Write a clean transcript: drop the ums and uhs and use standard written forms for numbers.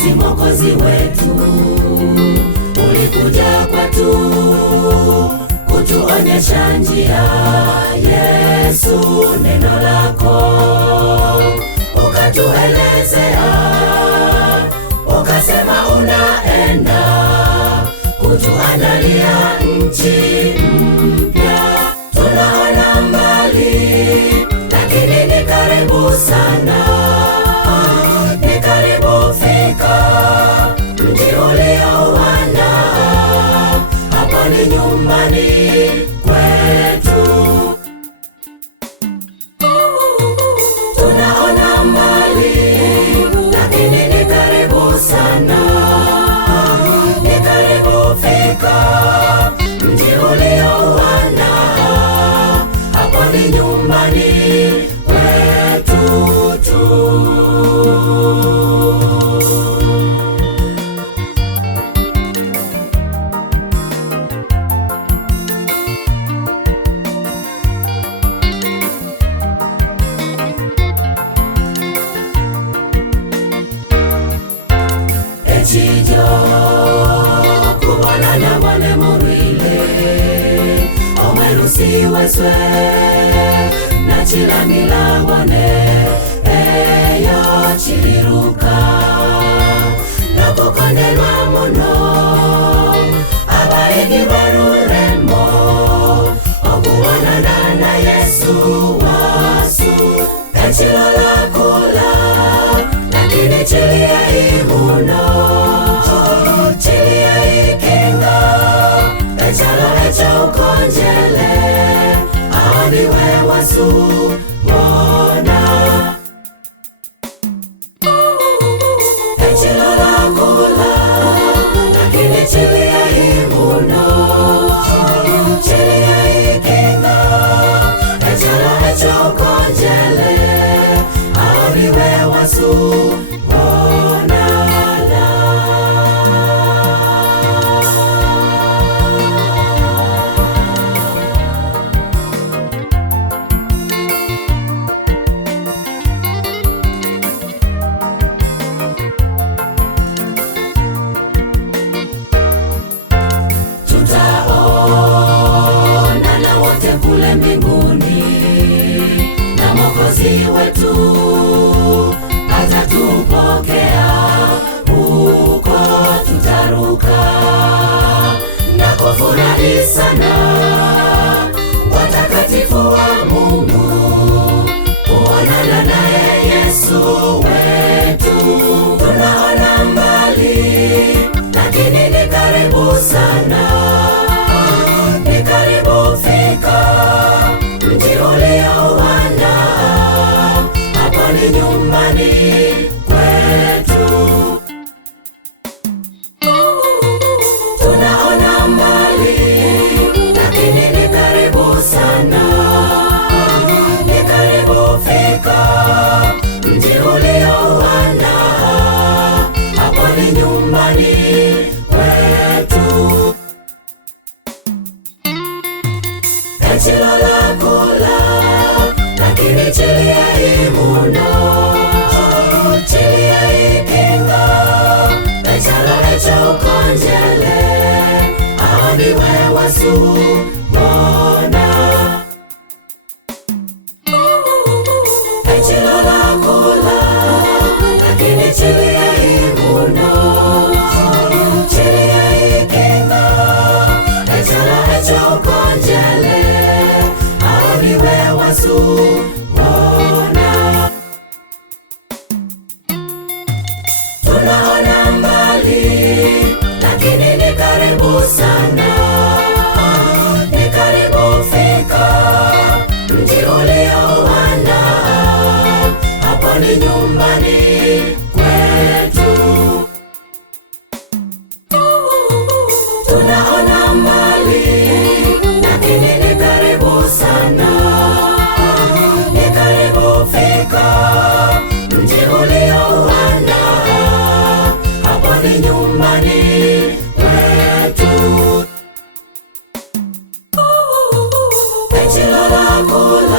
basi Mwokozi wetu ulikuja kwetu kutuonyesha njia. Yesu, neno lako ukatuelezea, ukasema unaenda kutuandalia nchi mpya. Tunaona mbali, lakini ni karibu sana, ni karibu fika mji ulioandaa. Hapa ni nyumbani kwetu. Tunaona mbali, lakini ni karibu sana, ni karibu fika mji ulioandaa. Hapa ni nyumbani kwetu tu. Echijo kubona na mwane murile omerusiwe swe na chila milangone eyo chiriruka nokukondelwa muno abaigi baruremo okubonana na Yesu wasu. Echilo lakula lakini chilia imuno, chilia ikenga echalo echo ukonjele aoniwe wasu bona. Echilo lakula lakini chilia imuno, chilia ikenga echalo echo ukonjele aoniwe wasu bona. Tutaonana wote kule mbinguni na Mwokozi wetu atatupokea. Huko tutaruka na kufurahi sana, watakatifu wa Mungu kuonana naye Yesu wetu. Tunaona mbali, lakini ni karibu sana, ni karibu fika mji ulioandaa. Hapa ni nyumbani kwetu. Tunaona mbali, lakini ni karibu sana, ni karibu fika mji ulioandaa. Hapa ni nyumbani kwetu. Echilo lakula lakini chilia imuno, chilia ikenga echalo echo ukonjele aoniwe wasu bona. Echilo lakula lakini chilia imuno, chilia ikenga echalo echo ukonjele aoniwe wasu bona. Tunaona mbali, lakini ni karibu sana, ni karibu fika mji ulioandaa. Hapo ni nyumbani kwetu. Tunaona mbali, lakini ni karibu sana, ni karibu fika mji ulioandaa. Hapo ni nyumbani kwetu. Echilo lakula